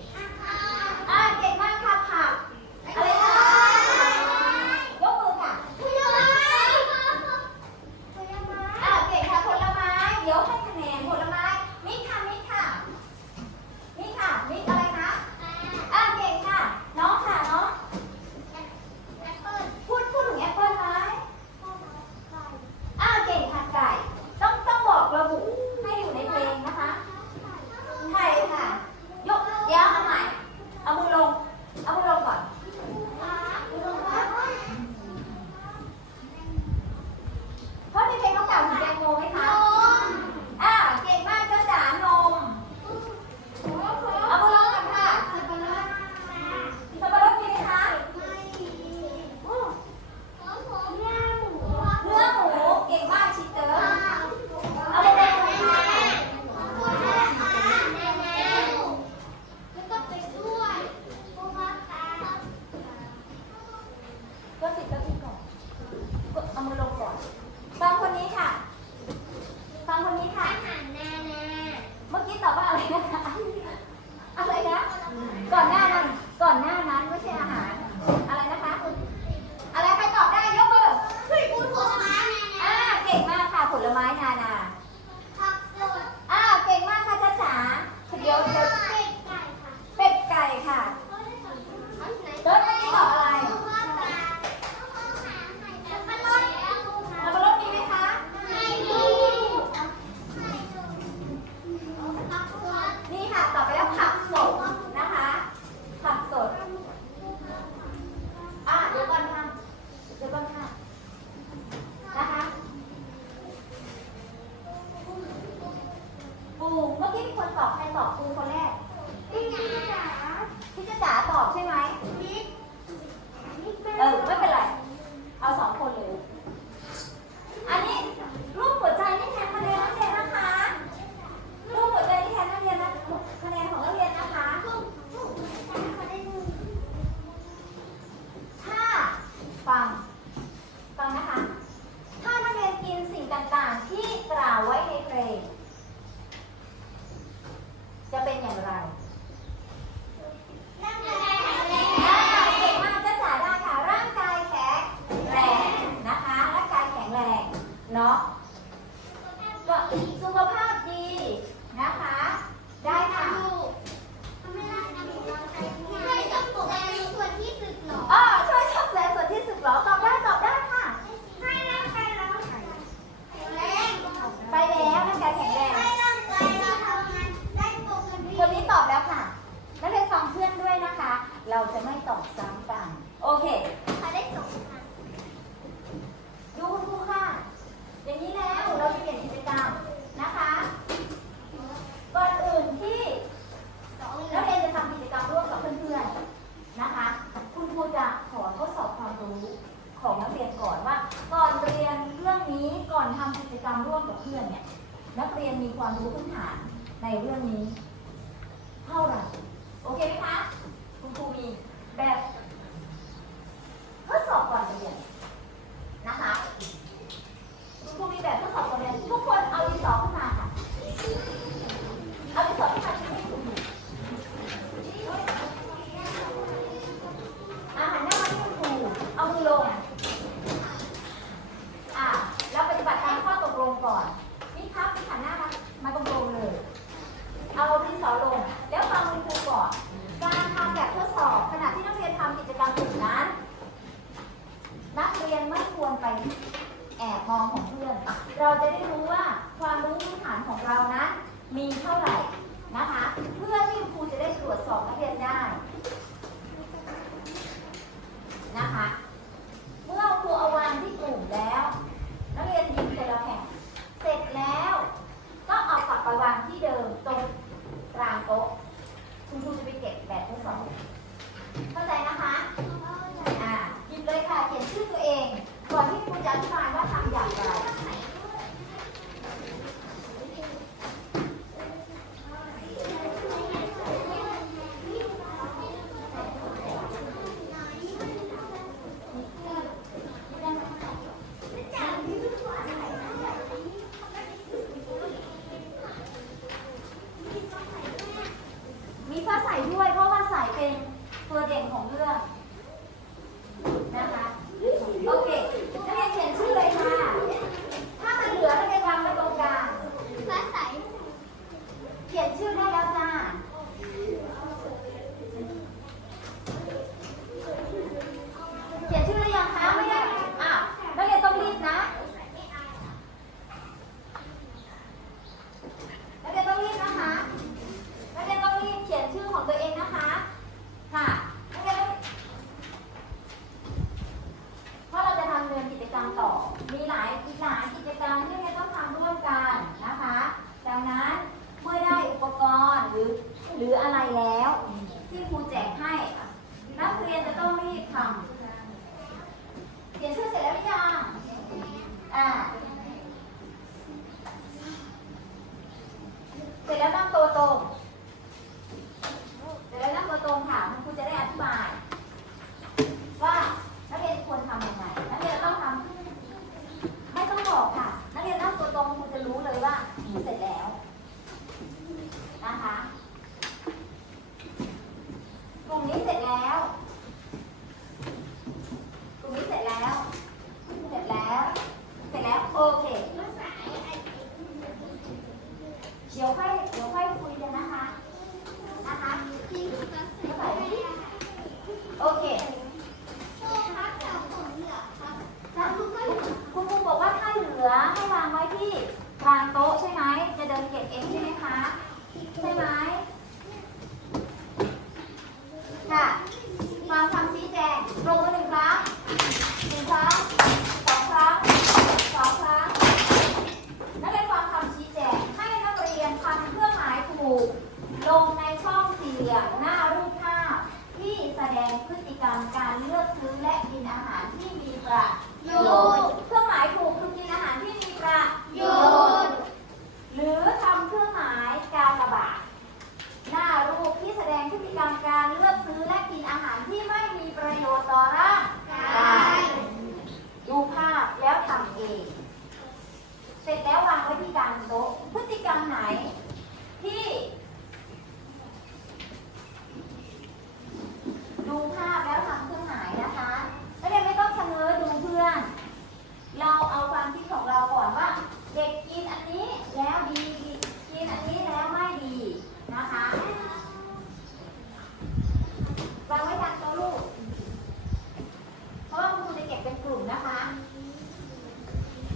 Yeah. ำร่วมกับเพื่อนเนี่ยนักเรียนมีความรู้พื้นฐานในเรื่องนี้ เสาลง แล้วฟังคุณครูก่อน การทำแบบทดสอบขณะที่นักเรียนทำกิจกรรมกลุ่มนั้น นักเรียนไม่ควรไปแอบมองของเพื่อน เราจะได้รู้ว่าความรู้พื้นฐานของเรานั้นมีเท่าไหร่นะคะ เพื่อที่ครูจะได้ตรวจสอบนักเรียนได้ ฟ้าใส่ด้วย เพราะว่าใส่เป็นตัวเด่นของเรื่องนะคะ หรืออะไรแล้ว ที่ครูแจกให้นักเรียนจะต้องรีบทำเขียนชื่อเสร็จแล้วหรือยังอ่าเสร็จแล้วนำ ดี๋ยวค่อยเดี๋ยวค่อยคุยกันนะคะ นะคะโอเคคุณครูบอกว่าถ้าเหลือให้วางไว้ที่วางโต๊ะใช่ไหม จะเดินเก็บเองใช่ไหมคะ ใช่ไหมค่ะฟังคำชี้แจงตรงกัน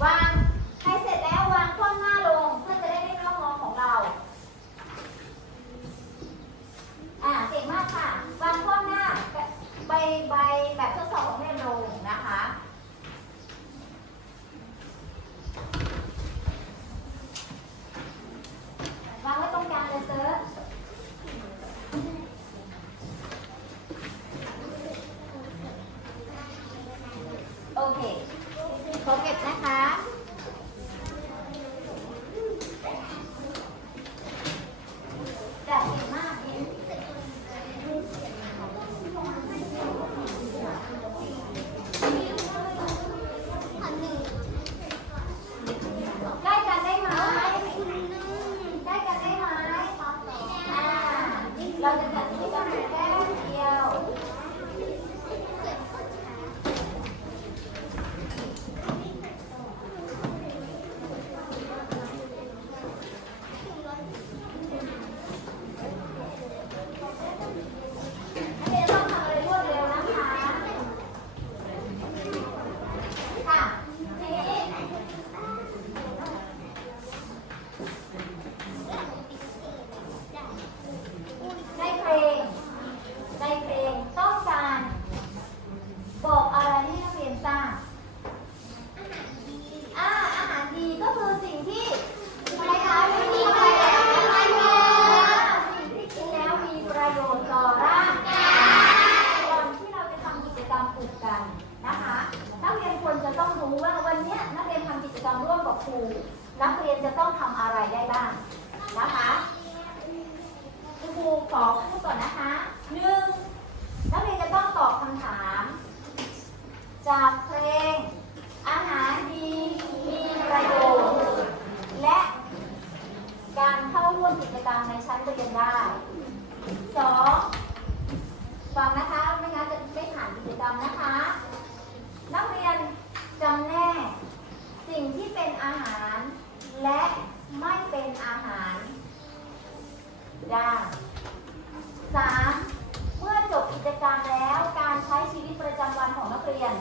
班。 ครูนักเรียนจะต้องทำอะไรได้บ้างนะคะคุณครูขอพูดก่อนนะคะหนึ่งนักเรียนจะต้องตอบคำถาม จากเพลง อาหารดีมีประโยชน์และการเข้าร่วมกิจกรรมในชั้นเรียนได้ และไม่เป็นอาหารได้สามเมื่อจบกิจกรรมแล้วการใช้ชีวิตประจำวันของนักเรียน